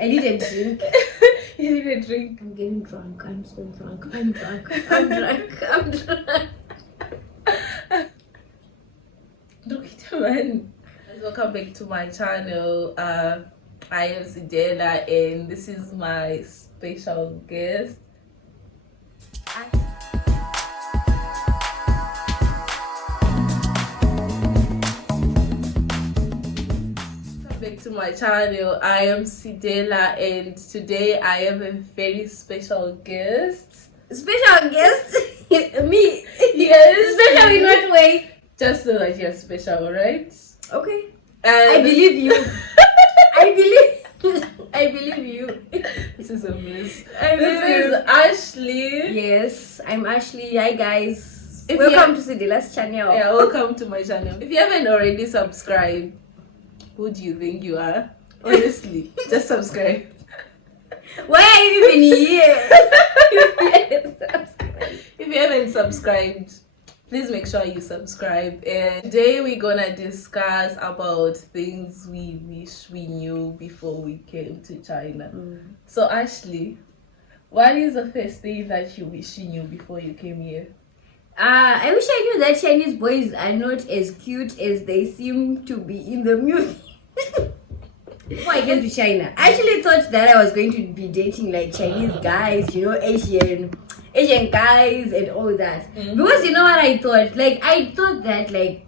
I didn't drink. You didn't drink. I'm getting drunk. I'm so drunk. I'm drunk. I'm drunk. I'm drunk. Look at man. Welcome back to my channel. I am CIDELLA and this is my special guest. To my channel. I am CIDELLA and today I have a very special guest. Special guest? Me? Yes. Special in what way? Just so that you're special, right? Okay. And I believe you. I believe you. This is a mess. This is Ashley. Yes, I'm Ashley. Hi guys. If welcome to CIDELLA's channel. Yeah, welcome to my channel. If you haven't already subscribed, who do you think you are? Honestly, just subscribe. Why are you even here? If you haven't subscribed, please make sure you subscribe. And today we're gonna discuss about things we wish we knew before we came to China. So Ashley, what is the first thing that you wish you knew before you came here? I wish I knew that Chinese boys are not as cute as they seem to be in the movie. Before I came to China, I actually thought that I was going to be dating like Chinese guys, you know, Asian guys and all that. Because you know what I thought? Like I thought that like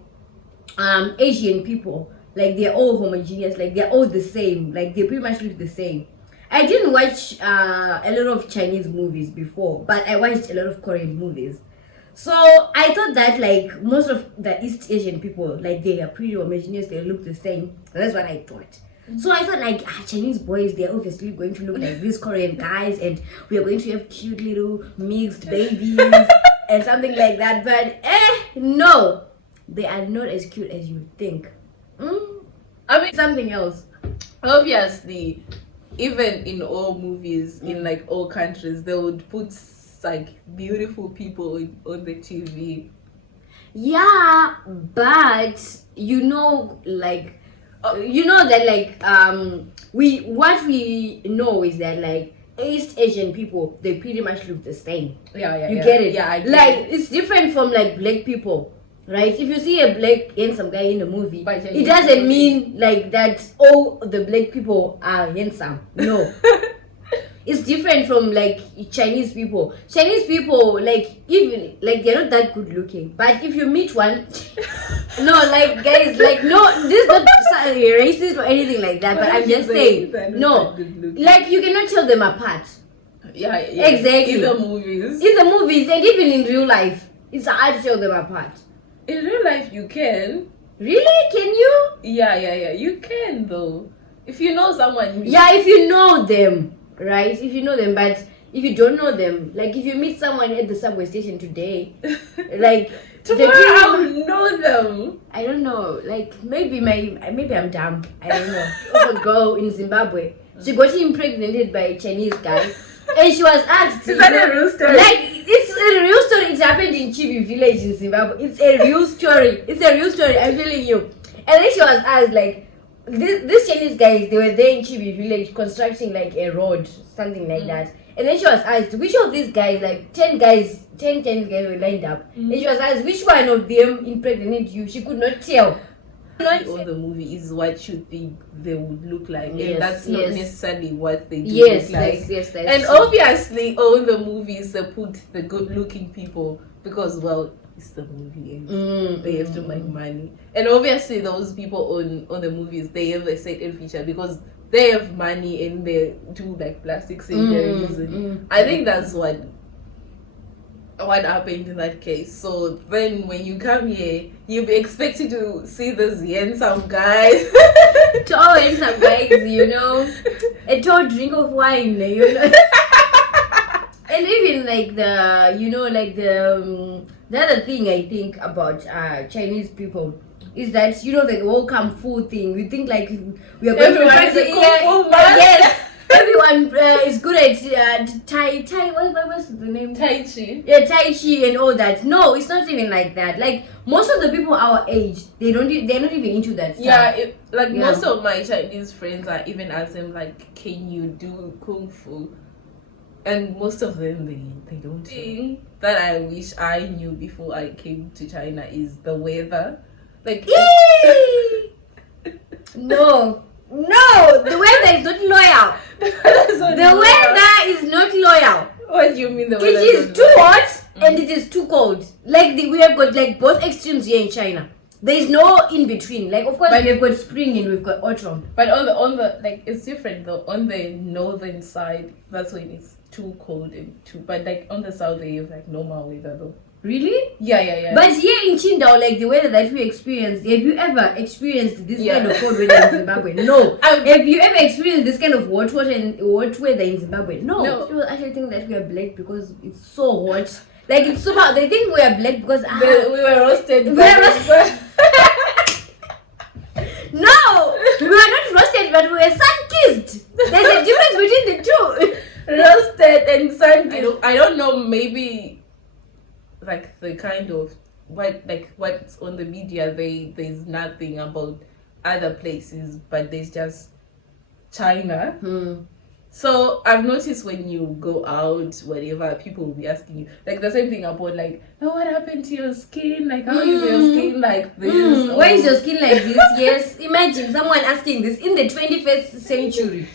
Asian people, like they're all homogeneous, like they're all the same, like they pretty much look the same. I didn't watch a lot of Chinese movies before, but I watched a lot of Korean movies. So I thought that like most of the East Asian people, like they are pretty homogeneous, they look the same. That's what I thought. So I thought like Chinese boys, they're obviously going to look like these Korean guys and we are going to have cute little mixed babies and something like that. But no, they are not as cute as you think. I mean something else. Obviously, even in all movies, in like all countries, they would put like beautiful people on the TV. Yeah, but you know, like you know that like we know is that like East Asian people, they pretty much look the same. You get it? Yeah, I get like it. It's different from like black people, right? If you see a black handsome guy in the movie, But it doesn't mean like that all the black people are handsome. No. It's different from like Chinese people. Chinese people, like even like they're not that good looking. But if you meet one, no, like guys, like no, this is not racist or anything like that. But I'm just saying, no, like you cannot tell them apart. Yeah, exactly. In the movies, and even in real life, it's hard to tell them apart. In real life, you can. Really? Can you? Yeah. You can though. If you know someone. Yeah, if you know them. Right, if you know them, but if you don't know them, like if you meet someone at the subway station today, like tomorrow I'll know them. I don't know, like maybe I'm dumb. I don't know. A girl in Zimbabwe, she got impregnated by a Chinese guy, and she was asked. Is that a real story? Like it's a real story. It happened in Chibi village in Zimbabwe. It's a real story. It's a real story. I'm telling you. And then she was asked like. These Chinese guys, they were there in Chibi village constructing like a road, something like that. And then she was asked, which of these guys, like 10 Chinese guys were lined up. And she was asked, which one of them impregnated you? She could not tell. All the movie is what you think they would look like, yes, and that's not necessarily what they do look like. Yes, and true. Obviously, all the movies they put the good-looking people because well. It's the movie and they have to make money, and obviously those people on the movies, they have a certain feature because they have money and they do like plastic surgeries. I think that's what happened in that case. So then when you come here, you'll be expected to see these handsome guys. Tall handsome guys, you know, a tall drink of wine, you know. And even like the other thing I think about Chinese people is that you know the whole kung fu thing. We think like we are going to practice. Yes, everyone everyone is good at what's the name? Tai Chi. Yeah, Tai Chi and all that. No, it's not even like that. Like most of the people our age, they're not even into that stuff. Yeah, most of my Chinese friends are even ask them like, can you do kung fu? And most of them they don't. Thing that I wish I knew before I came to China is the weather. Like no, the weather is not loyal. The weather is not loyal. What do you mean the weather? It is too hot and it is too cold. Like we have got like both extremes here in China. There is no in between. Like of course we've got spring and we've got autumn. But on the like it's different though. On the northern side, that's when it's too cold and too. But like on the south, they have like normal weather though. Really? Yeah. But here in Qingdao, like the weather that we experienced, have you ever experienced this kind of cold weather in Zimbabwe? No. Have you ever experienced this kind of hot weather in Zimbabwe? No. People actually think that we are black because it's so hot. Like it's super. They think we are black because we were roasted. No, we were not roasted, but we were sun-kissed. There's a difference between the two. Roasted and sun-kissed. I don't know. Maybe. Like the kind of what's on the media, there's nothing about other places, but there's just China. So I've noticed when you go out, whatever, people will be asking you like the same thing about like, oh, what happened to your skin? Like, how is your skin like this? Why is your skin like this? Yes, imagine someone asking this in the 21st century.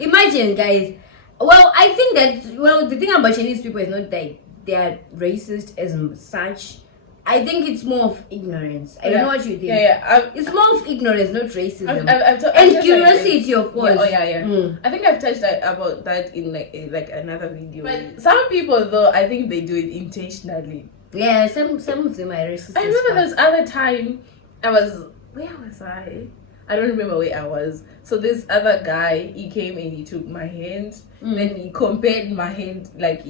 Imagine, guys. Well, I think that the thing about Chinese people is not that they are racist as such. I think it's more of ignorance. I don't know what you think. It's more of ignorance, not racism. And curiosity, of course. I think I've touched about that in like another video. But some people though, I think they do it intentionally. Yeah, some of them are racist. I remember this other time where was I? I don't remember where I was. So this other guy, he came and he took my hand. Then he compared my hand, like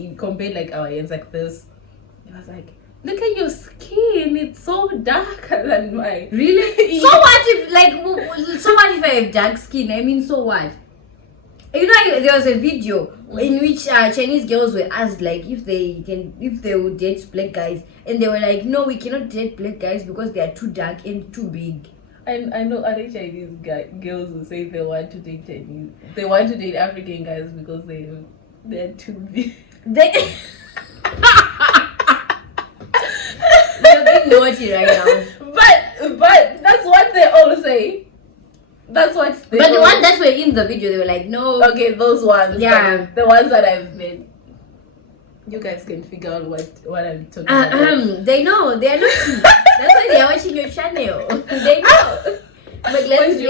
our hands like this. He was like, look at your skin, it's so darker than mine. Really? So what if I have dark skin? I mean, so what? You know, there was a video in which Chinese girls were asked like if they would date black guys, and they were like, no, we cannot date black guys because they are too dark and too big. I know other Chinese girls will say they want to date Chinese. They want to date African guys because they're too big. They're being naughty right now. But that's what they all say. That's what they But the ones that were in the video, they were like, no. Okay, those ones. Yeah. The ones that I've made. You guys can figure out what I'm talking about. They know. They are naughty. That's why they are watching your channel. They know. But let's see.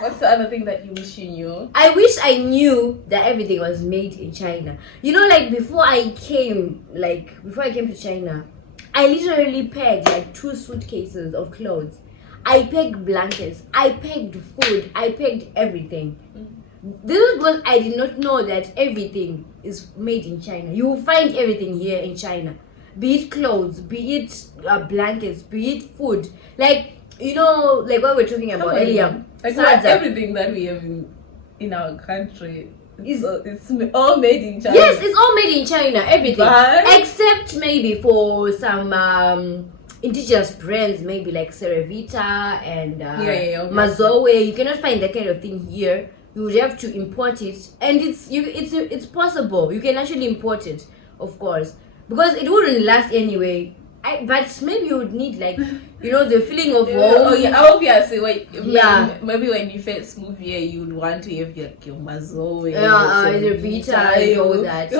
What's the other thing that you wish you knew? I wish I knew that everything was made in China. You know, like before I came to China, I literally packed like 2 suitcases of clothes. I packed blankets. I packed food. I packed everything. This is because I did not know that everything is made in China. You will find everything here in China. Be it clothes, be it blankets, be it food. Like, you know, like what we're talking about earlier. Like everything that we have in our country, it's all made in China. Yes, it's all made in China, everything. Except maybe for some indigenous brands, maybe like Cerevita and Mazoe. You cannot find that kind of thing here. You would have to import it, and it's possible. You can actually import it, of course, because it wouldn't last anyway. But maybe you would need like, you know, the feeling of home. Oh yeah, obviously. Maybe when you first move here, you'd want to have like your Mazoe, the Vita, and all that.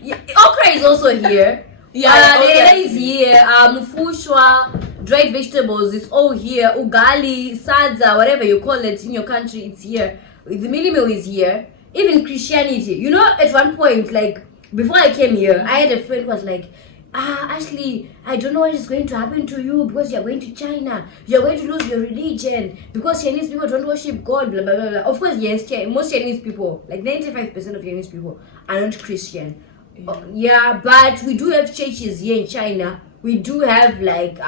Yeah. Okra is also here. Okra is here. Mufushwa. Dried vegetables, it's all here. Ugali, sadza, whatever you call it in your country, it's here. The mili meal is here. Even Christianity. You know, at one point, like, before I came here, I had a friend who was like, Ashley, I don't know what is going to happen to you because you're going to China. You're going to lose your religion because Chinese people don't worship God, blah, blah, blah, blah. Of course, yes, most Chinese people, like 95% of Chinese people, are not Christian. But we do have churches here in China. We do have like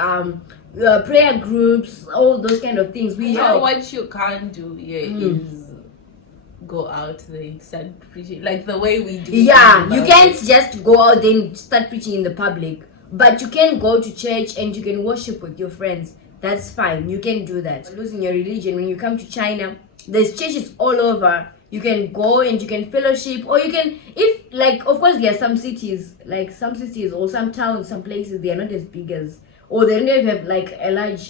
prayer groups, all those kind of things. We help. What you can't do is go out there and start preaching like the way we do. Yeah, you can't just go out there and start preaching in the public, but you can go to church and you can worship with your friends. That's fine. You can do that. Losing your religion when you come to China, there's churches all over. You can go and you can fellowship, or you can, if like, of course there are some cities or some towns, some places they are not as big as, or they don't have like a large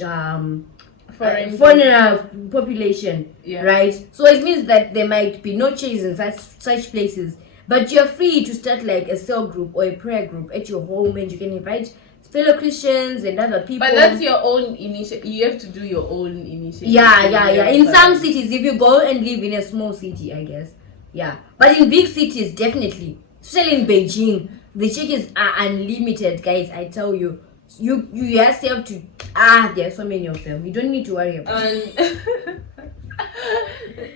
foreigner population, right? So it means that there might be no churches in such places, but you're free to start like a cell group or a prayer group at your home, and you can invite fellow Christians and other people. But that's your own initiative. You have to do your own initiative. Yeah. In some cities, if you go and live in a small city, I guess. Yeah. But in big cities, definitely. Especially in Beijing, the churches are unlimited, guys. I tell you. You yourself to there are so many of them. You don't need to worry about it.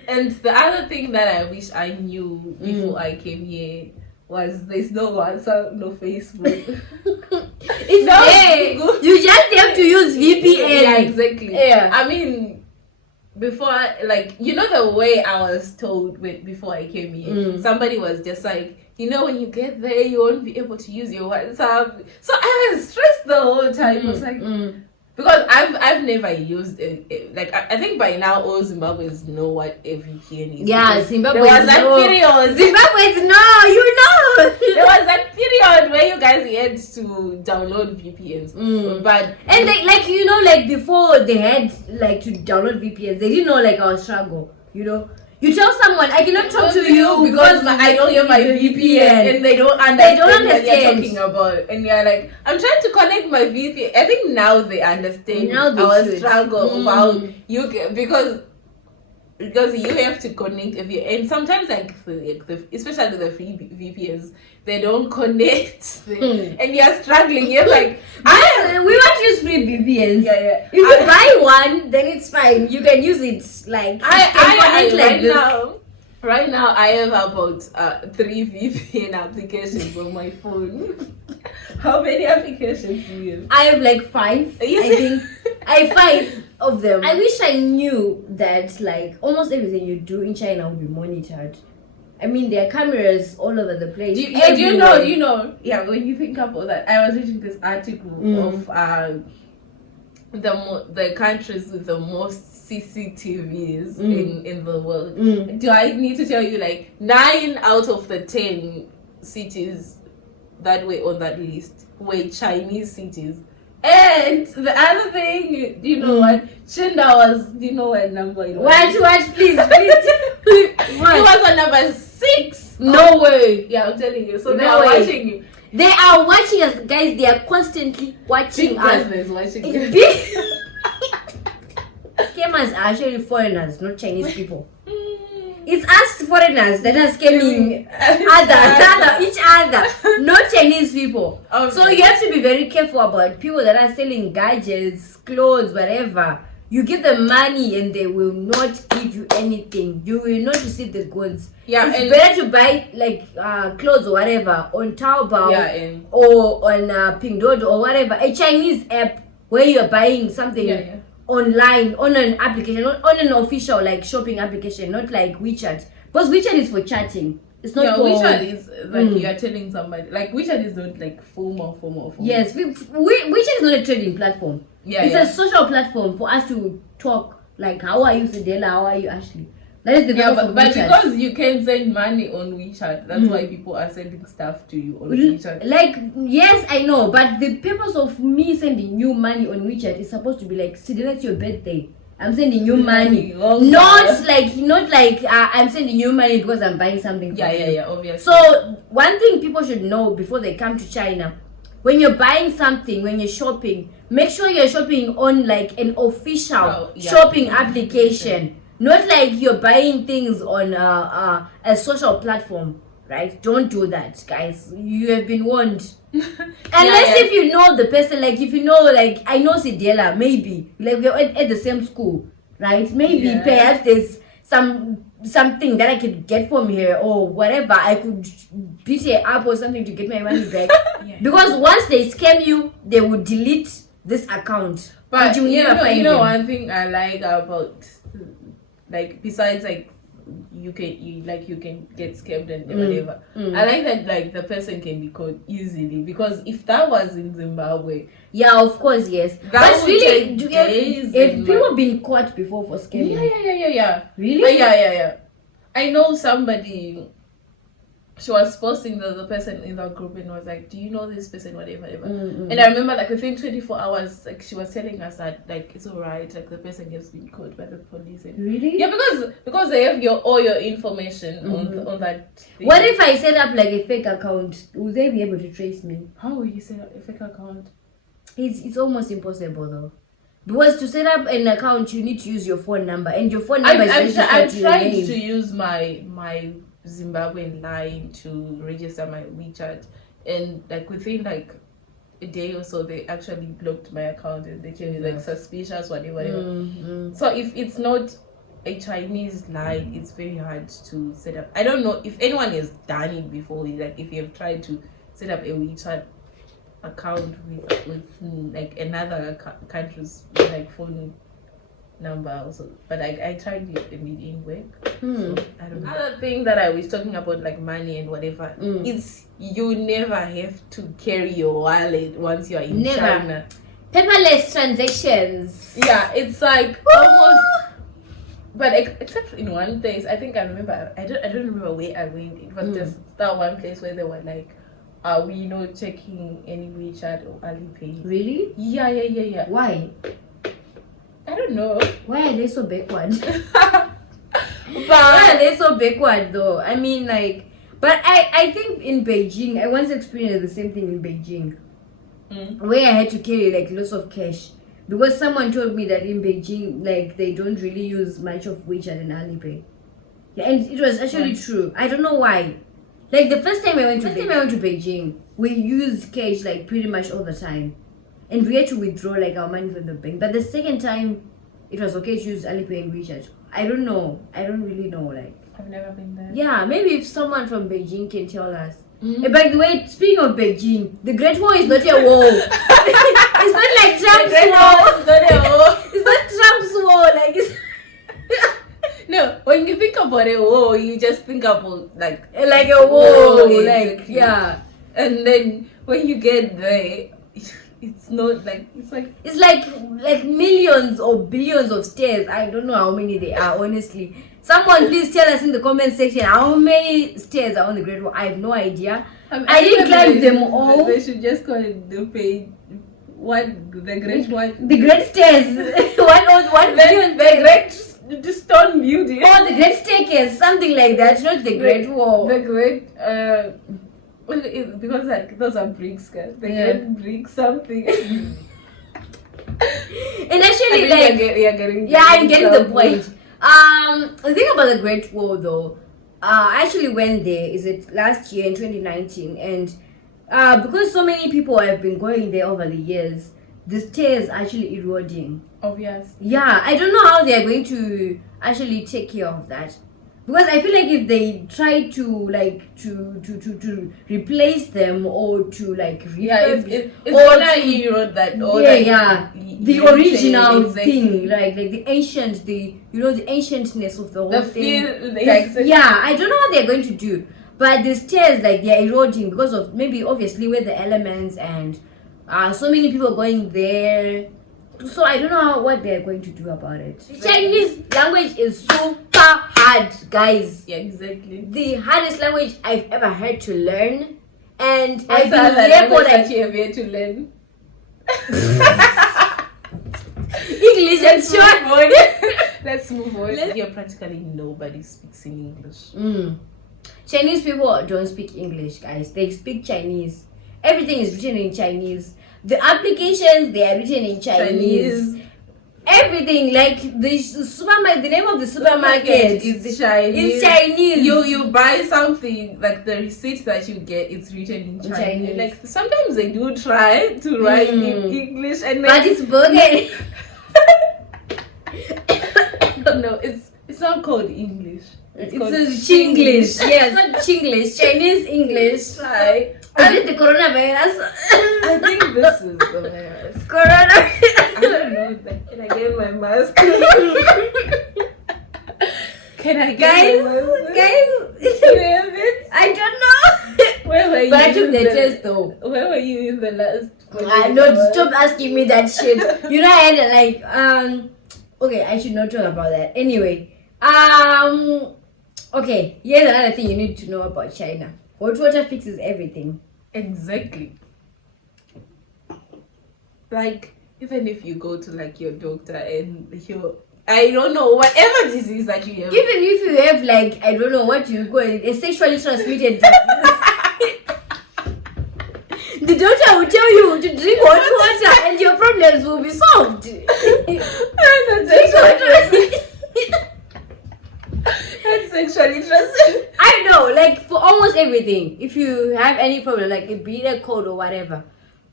And the other thing that I wish I knew before I came here was there's no WhatsApp, no Facebook. It's there. You just have to use VPN. Yeah, exactly. Yeah. I mean, before, like, you know, the way I was told before I came here, somebody was just like, you know, when you get there, you won't be able to use your WhatsApp. So I was stressed the whole time. I was like, because I've never used it. Like, I think by now all Zimbabweans know what a VPN is. Yeah, Zimbabweans there was that period. Zimbabweans know, you know. There was that period where you guys had to download VPNs. But and they, like, you know, like before they had like to download VPNs, they didn't know like our struggle, you know. You tell someone I cannot talk to you because I don't have my VPN, and they don't understand what you're talking about. And you're like, I'm trying to connect my VPN. I think now they understand our struggle about you because you have to connect and sometimes like especially the free VPNs, they don't connect and you're struggling. You're like, we want to use free VPNs. Yeah. If you buy one, then it's fine. You can use it like Right now, I have about 3 VPN applications on my phone. How many applications do you have? I have like 5. Yes. I think I have 5 of them. I wish I knew that like almost everything you do in China will be monitored. I mean, there are cameras all over the place. Do you know? Yeah, when you think about that, I was reading this article of the countries with the most CCTVs in the world. Do I need to tell you, like 9 out of the 10 cities that were on that list were Chinese cities? And the other thing, do you know what? Chinda was, do you know what number it was? What? Please. It was on number 6. No way. Yeah, I'm telling you. So they are watching you. They are watching us, guys. They are constantly watching us. Business watching Scammers are actually foreigners, not Chinese people. It's us foreigners that are scamming each other, not Chinese people. Okay. So you have to be very careful about people that are selling gadgets, clothes, whatever. You give them money and they will not give you anything. You will not receive the goods. Yeah, it's better to buy like clothes or whatever on Taobao or on Pinduoduo or whatever. A Chinese app where you're buying something online on an application, on an official like shopping application, not like WeChat. Because WeChat is for chatting. It's not for... WeChat is like you're telling somebody. Like WeChat is not like formal. Yes, WeChat is not a trading platform. It's a social platform for us to talk. Like, how are you, CIDELLA? How are you, Ashley? That is the but because you can send money on WeChat, that's why people are sending stuff to you on WeChat. Like, yes, I know, but the purpose of me sending you money on WeChat is supposed to be like, CIDELLA, it's your birthday. I'm sending you money. Not like I'm sending you money because I'm buying something. Yeah, obviously. So one thing people should know before they come to China, when you're buying something, when you're shopping, make sure you're shopping on like an official shopping application. Not like you're buying things on a social platform, right? Don't do that, guys. You have been warned. Unless if you know the person, like if you know, like I know CIDELLA, maybe like we're at the same school, right? Maybe perhaps there's something that I could get from here or whatever. I could beat her up or something to get my money back. Because once they scam you, they will delete this account. But you never find them. one thing I like about, like, besides like you can get scammed and whatever. I like that like the person can be caught easily, because if that was in Zimbabwe, yeah, of course, yes. But really, if people been caught before for scamming? Yeah. Really? Yeah. I know somebody. She was posting the person in that group and was like, "Do you know this person? Whatever." And I remember like within 24 hours, like she was telling us that like it's alright, like the person has been caught by the police. And really? Yeah, because they have all your information on that thing. What if I set up like a fake account? Will they be able to trace me? How will you set up a fake account? It's almost impossible though. Because to set up an account, you need to use your phone number, and your phone number is registered to your name. I tried to use my Zimbabwean line to register my WeChat, and like within like a day or so they actually blocked my account and they came like suspicious whatever. So if it's not a Chinese line, it's very hard to set up. I don't know if anyone has done it before, like if you have tried to set up a WeChat account with like another country's like phone number also, but I tried it and it didn't work. So I don't know. Another thing that I was talking about, like money and whatever, is you never have to carry your wallet once you're in China. Paperless transactions. Yeah, it's like almost. But except in one place, I think I remember. I don't remember where I went. It was just that one place where they were like, "Are we not checking any WeChat or Alipay?" Really? Yeah. Why? I don't know. Why are they so backward? Why are they so backward though? I mean, like, but I think in Beijing, I once experienced the same thing in Beijing, where I had to carry like lots of cash, because someone told me that in Beijing, like, they don't really use much of WeChat and Alipay. Yeah, and it was actually true. I don't know why. Like the first time I went to Beijing, we used cash like pretty much all the time. And we had to withdraw like our money from the bank. But the second time, it was okay to use Alipay and WeChat. I don't know. I don't really know. Like, I've never been there. Yeah, maybe if someone from Beijing can tell us. And by the way, speaking of Beijing, the Great Wall is not a wall. It's not like Trump's wall. It's not a wall. It's not Trump's wall. Like it's no, when you think about a wall, you just think about like a wall. Like exactly. yeah. And then when you get there, it's not like it's like millions or billions of stairs. I don't know how many they are, honestly. Someone please tell us in the comment section how many stairs are on the Great Wall. I have no idea. I didn't climb them all. They should just call it the page. What the Great what? The Great Stairs. What the Great the stone building. Oh, the Great Staircase, something like that. Not the Great Wall. The Great because like those are bricks, guys. The Great brick something. And actually, like, I'm getting the point. The thing about the Great Wall, though, I actually went there. Is it last year in 2019? And because so many people have been going there over the years, the stairs are actually eroding. Obvious. Yeah, I don't know how they are going to actually take care of that. Because I feel like if they try to like to replace them or to like it's gonna erode that the original thing, like the ancient, the ancientness of the whole thing. I don't know what they're going to do, but the stairs, like, they're eroding because of maybe obviously with the elements and so many people going there. So I don't know what they're going to do about it. Chinese language is super hard, guys. Yeah, exactly. The hardest language I've ever had to learn, and I've been here for like you have yet to learn. English and short. Let's move on. Here practically nobody speaks in English. Chinese people don't speak English, guys. They speak Chinese. Everything is written in Chinese. The applications, they are written in Chinese. Everything, like the supermarket, the name of the supermarket is Chinese. It's Chinese. You buy something, like the receipt that you get, it's written in Chinese. Like sometimes they do try to write in English, and but it's broken. No, it's not called English. It's Chinglish. Yes, not Chinglish. Chinese English. Right. Is it the coronavirus? I think this is the virus. Coronavirus. I don't know. Can I get my mask? Can I get my mask? Guys, Can I have it? I don't know. Where were you? But I took in the test though. Where were you in the last? I know. Stop asking me that shit. You know, I had like Okay, I should not talk about that. Anyway, okay. Here's another thing you need to know about China. Hot water fixes everything. Exactly. Like, even if you go to like your doctor and I don't know, whatever disease that you have. Even if you have like, I don't know what you call it, a sexually transmitted disease. The doctor will tell you to drink hot water and your problems will be solved. Drink hot water. That's sexually transmitted. I know, like for almost everything. If you have any problem, like it be a cold or whatever,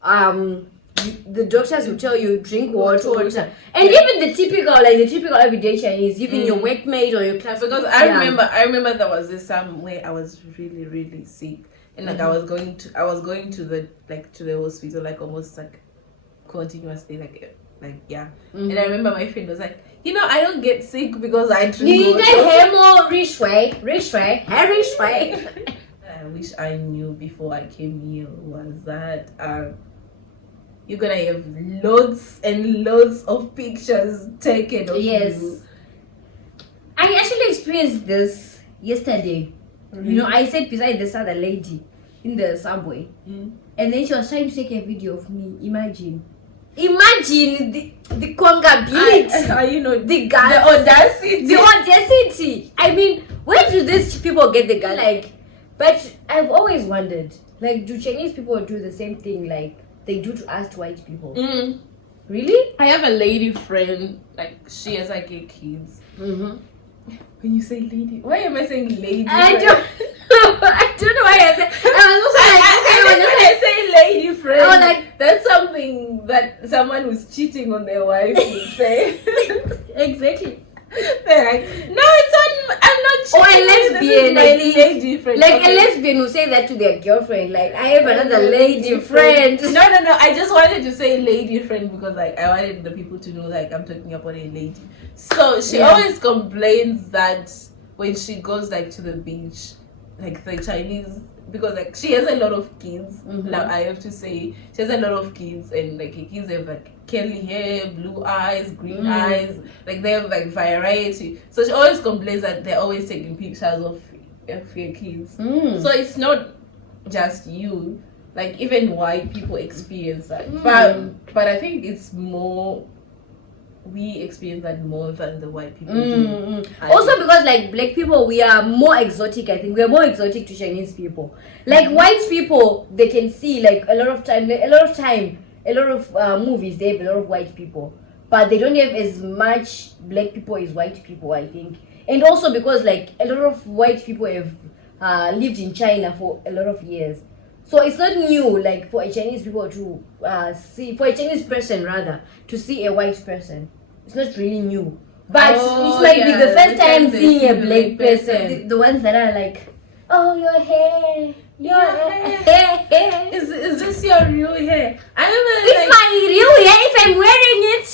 the doctors will tell you drink hot water. And even the typical everyday Chinese, even your workmate or your class. Because I remember there was this time where I was really, really sick. And like I was going to the hospital like almost like continuously like yeah. And I remember my friend was like, I don't get sick because I drink water. Rich way. I wish I knew before I came here was that you're gonna have loads and loads of pictures taken of you. I actually experienced this yesterday. I sat beside this other lady in the subway, and then she was trying to take a video of me. Imagine the congability, the audacity. I mean, where do these people get the gun? Like, but I've always wondered, like, do Chinese people do the same thing like they do to us to white people? Really? I have a lady friend, like she has like 8 kids. When you say lady, why am I saying lady? I don't know why I said. I say lady friend. I was like, that's something that someone who's cheating on their wife would say. Exactly. They're like, no, I'm not cheating. Or a lesbian, lady friend. Like a lesbian will say that to their girlfriend. Like, I have another lady friend. No. I just wanted to say lady friend because like I wanted the people to know like I'm talking about a lady. So she always complains that when she goes like to the beach, like the Chinese, because like she has a lot of kids. Now I have to say she has a lot of kids, and like her kids have like curly hair, blue eyes, green eyes, like they have like variety. So she always complains that they're always taking pictures of your kids. So it's not just you, like even white people experience that. But I think it's more, we experience that more than the white people do. Also because like black people, we are more exotic. I think we are more exotic to Chinese people. Like white people, they can see like a lot of movies, they have a lot of white people, but they don't have as much black people as white people, I think. And also because like a lot of white people have lived in China for a lot of years, so it's not new like for a Chinese people to for a Chinese person rather to see a white person. It's not really new, but it might be the first time seeing a black person. The ones that are like, oh, your hair. Is this your real hair? I remember it's my real hair. If I'm wearing it,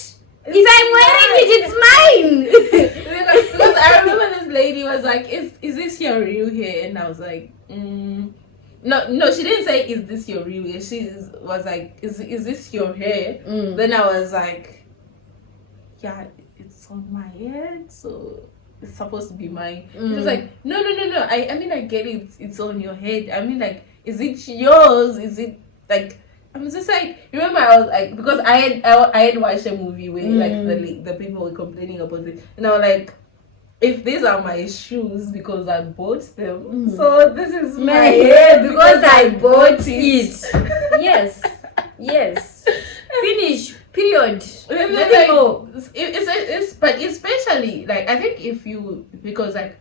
it's mine. because I remember this lady was like, is this your real hair? And I was like, no, she didn't say is this your real hair. She was like, is this your hair? Then I was like, yeah, it's on my head, so it's supposed to be mine. She was like, no. I mean, I get it. It's on your head. I mean, like, is it yours? Is it like? I'm just like, remember I was like, because I had watched a movie where like the people were complaining about it, and I was like, if these are my shoes because I bought them, so this is my hair because I bought it. Yes. Finish. Period. But especially like I think because like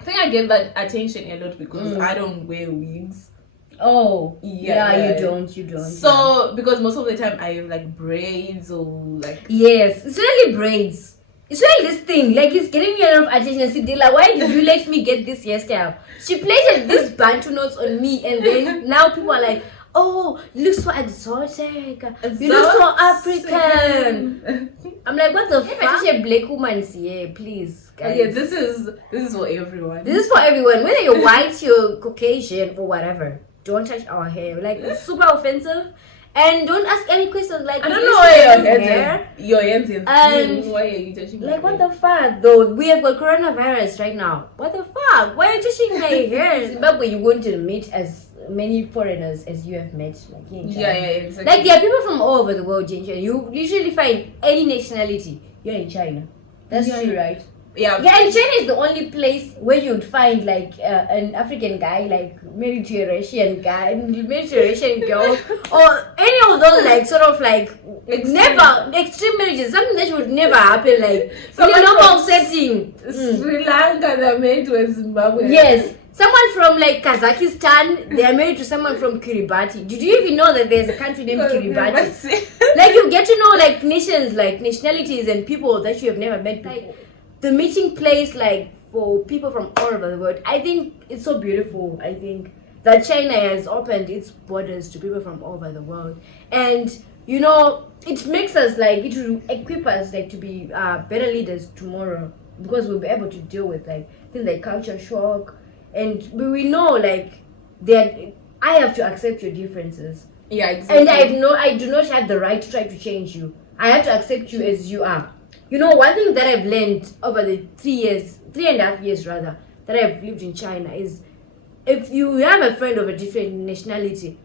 I think I get that attention a lot because I don't wear wigs. Oh yeah, you don't. So because most of the time I have like braids or like it's really braids. It's really this thing, like it's getting me a lot of attention. CIDELLA, why did you let me get this hairstyle? She planted these bantu notes on me, and then now people are like, oh, you look so exotic. You look so African. I'm like, what the fuck? If a black woman here, please, guys. Yeah, this is for everyone. This is for everyone, whether you're white, you're Caucasian, or whatever. Don't touch our hair. Like, it's super offensive. And don't ask any questions like, I don't know why your hands is and why are you touching like, what the fuck though? We have got coronavirus right now. What the fuck? Why are you touching my hair? In Zimbabwe, you won't meet as many foreigners as you have met, like here in China. Yeah, exactly. Like, there are people from all over the world in China. You usually find any nationality here in China. That's true, right? Yeah, and China is the only place where you'd find like an African guy like married to a Russian guy, married to a Russian girl, or any of those like sort of like extreme marriages, something that would never happen like in a normal setting. Sri Lanka, they're married to a Zimbabwe. Yes. Someone from like Kazakhstan, they are married to someone from Kiribati. Did you even know that there's a country named Kiribati? Like, you get to know like nations, like nationalities and people that you have never met before. The meeting place like for people from all over the world. I think it's so beautiful. I think that China has opened its borders to people from all over the world, and you know, it makes us like, it will equip us like to be better leaders tomorrow, because we'll be able to deal with like things like culture shock, and we know like that I have to accept your differences. Yeah, exactly. And I do not have the right to try to change you. I have to accept you as you are. You know, one thing that I've learned over the 3.5 years rather, that I've lived in China is, if you have a friend of a different nationality,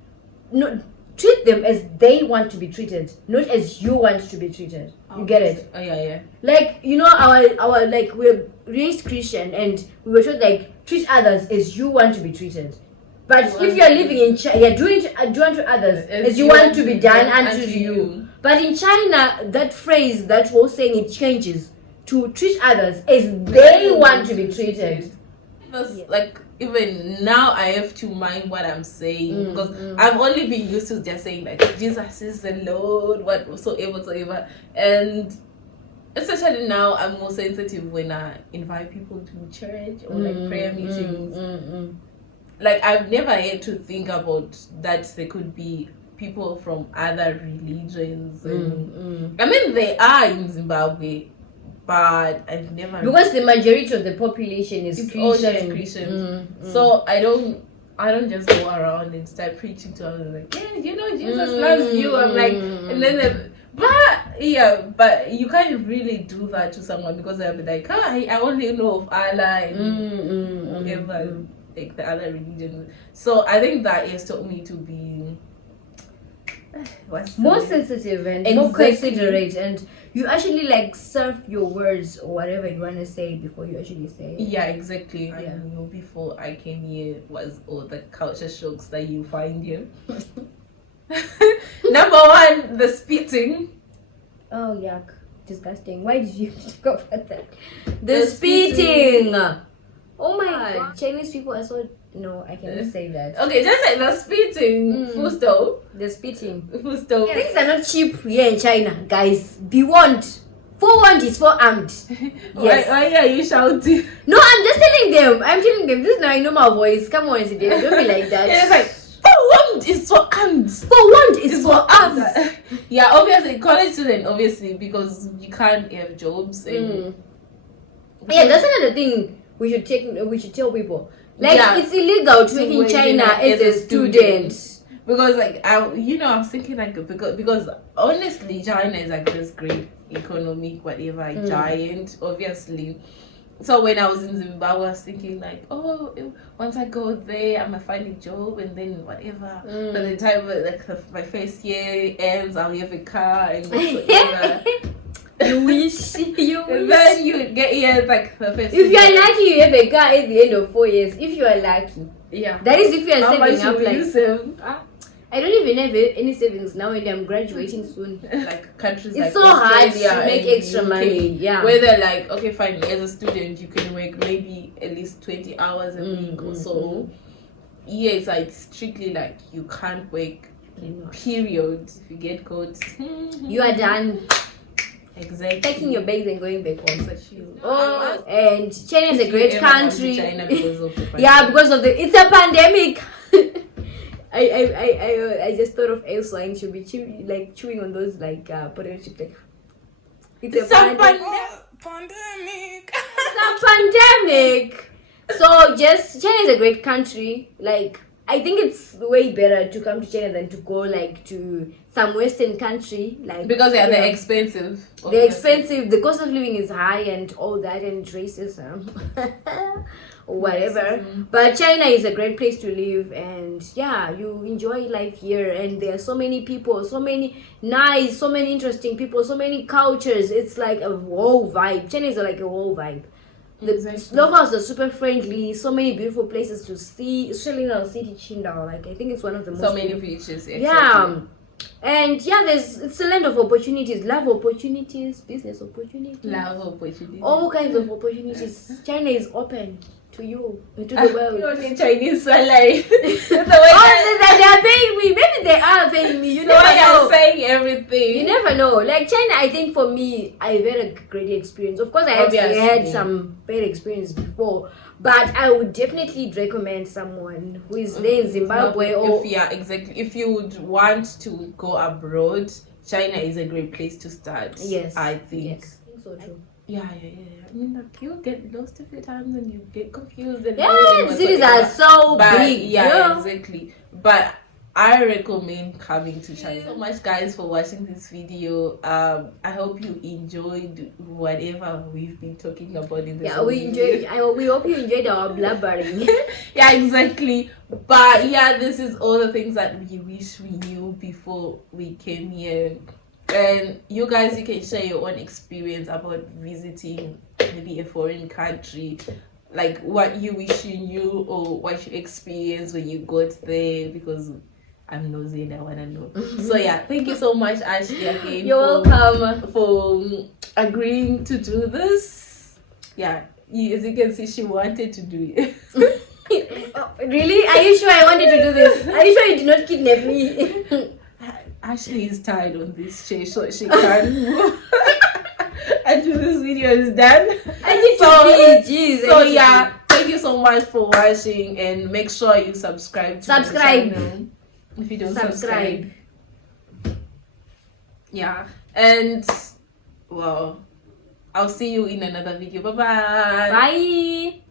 no, treat them as they want to be treated, not as you want to be treated. You get it? Oh yeah. Like, you know, our like, we're raised Christian and we were taught like, treat others as you want to be treated. But if you're living in China, do unto others as you want to be done unto you. But in China, that phrase, that whole saying, it changes to treat others as they want to be treated. Like, even now I have to mind what I'm saying, because I've only been used to just saying like, Jesus is the Lord, whatsoever, and especially now I'm more sensitive when I invite people to church or like prayer meetings. Like, I've never had to think about that there could be people from other religions. And I mean, they are in Zimbabwe, but I've never, because the majority of the population is Christian. All just Christians. So I don't just go around and start preaching to others like, yeah, you know, Jesus loves you. I'm like, and then but you can't really do that to someone, because they'll be like, I only know of Allah and whatever, like the other religions. So I think that has taught me to be more sensitive and more considerate, and you actually like surf your words or whatever you want to say before you actually say it. Yeah, exactly. I know before I came here was all the culture shocks that you find here. Number one, the spitting. Oh, yuck. Disgusting. Why did you talk about that? The spitting. Oh my god. Chinese people are so... No, I cannot say that. Okay, just like the spitting. Full stop. The spitting. Full stop. Things are not cheap here in China, guys. Be warned. Forewarned is forearmed. Yes. Why are you shouting? No, I'm just telling them. This is my normal voice. Come on, today. Don't be like that. It's like, forewarned is forearmed. Forewarned is forearmed. Yeah, obviously, college student, obviously, because you can't have jobs. And yeah, that's another thing we should tell people. Like, it's illegal to work in China as a student. Because like I was thinking like, because honestly China is like this great economic whatever giant, obviously. So when I was in Zimbabwe, I was thinking like, oh, once I go there, I might find a job and then whatever. By the time like my first year ends, I'll have a car and whatever. You wish. And then you get here like the first. If you are lucky, you have a car at the end of 4 years. If you are lucky, that is if you are saving up. Like, you save? I don't even have any savings now, and I'm graduating soon. Like countries it's like so Australia hard to make extra money. Yeah, where they're like, okay, fine. As a student, you can work maybe at least 20 hours a week or so. Yeah, it's like strictly like you can't work. Period. If you get caught, you are done. Exactly. Taking your bags and going back home. But you. Oh, And China is a great you ever gone to country. China because of the Yeah, because of it's a pandemic. I just thought of Elsa and she'll be chewing on those potato chips like it's a pandemic. It's a pandemic. So just China is a great country. Like I think it's way better to come to China than to go to some Western country because they're expensive. They're expensive. The cost of living is high and all that and racism. Or whatever. Racism. But China is a great place to live and yeah, you enjoy life here and there are so many people, so many nice, so many interesting people, so many cultures. It's like a whole vibe. China is like a whole vibe. The locals are super friendly, so many beautiful places to see, especially in our city Qingdao. Like I think it's one of the most many beaches. Exactly. Yeah. And yeah, it's a land of opportunities, love opportunities, business opportunities, all kinds of opportunities. China is open to you, to the world. Only Chinese salary. They're paying me. Maybe they are paying me. You never know. Saying everything. You never know. Like China, I think for me, I've had a great experience. Of course, I have had some bad experience before, but I would definitely recommend someone who is there in Zimbabwe If you would want to go abroad, China is a great place to start. Yes, I think. Yes, I think so too. Yeah. I mean, like, you get lost a few times and you get confused. And cities are so big. Yeah, exactly. But I recommend coming to China. Thank you so much, guys, for watching this video. I hope you enjoyed whatever we've been talking about in this. Yeah, we hope you enjoyed our blabbering. Yeah, exactly. But yeah, this is all the things that we wish we knew before we came here. And you guys, you can share your own experience about visiting maybe a foreign country, like what you wish you knew or what you experienced when you got there, because I'm nosy and I want to know. So yeah, thank you so much, Ashley, again. You're welcome for agreeing to do this. Yeah, as you can see, she wanted to do it. Really? Are you sure I wanted to do this? Are you sure you did not kidnap me? Ashley is tired on this chair, so she can't move until this video is done. I need to pee, jeez. So yeah, thank you so much for watching, and make sure you subscribe to the channel if you don't subscribe. Yeah, and well, I'll see you in another video. Bye-bye. Bye.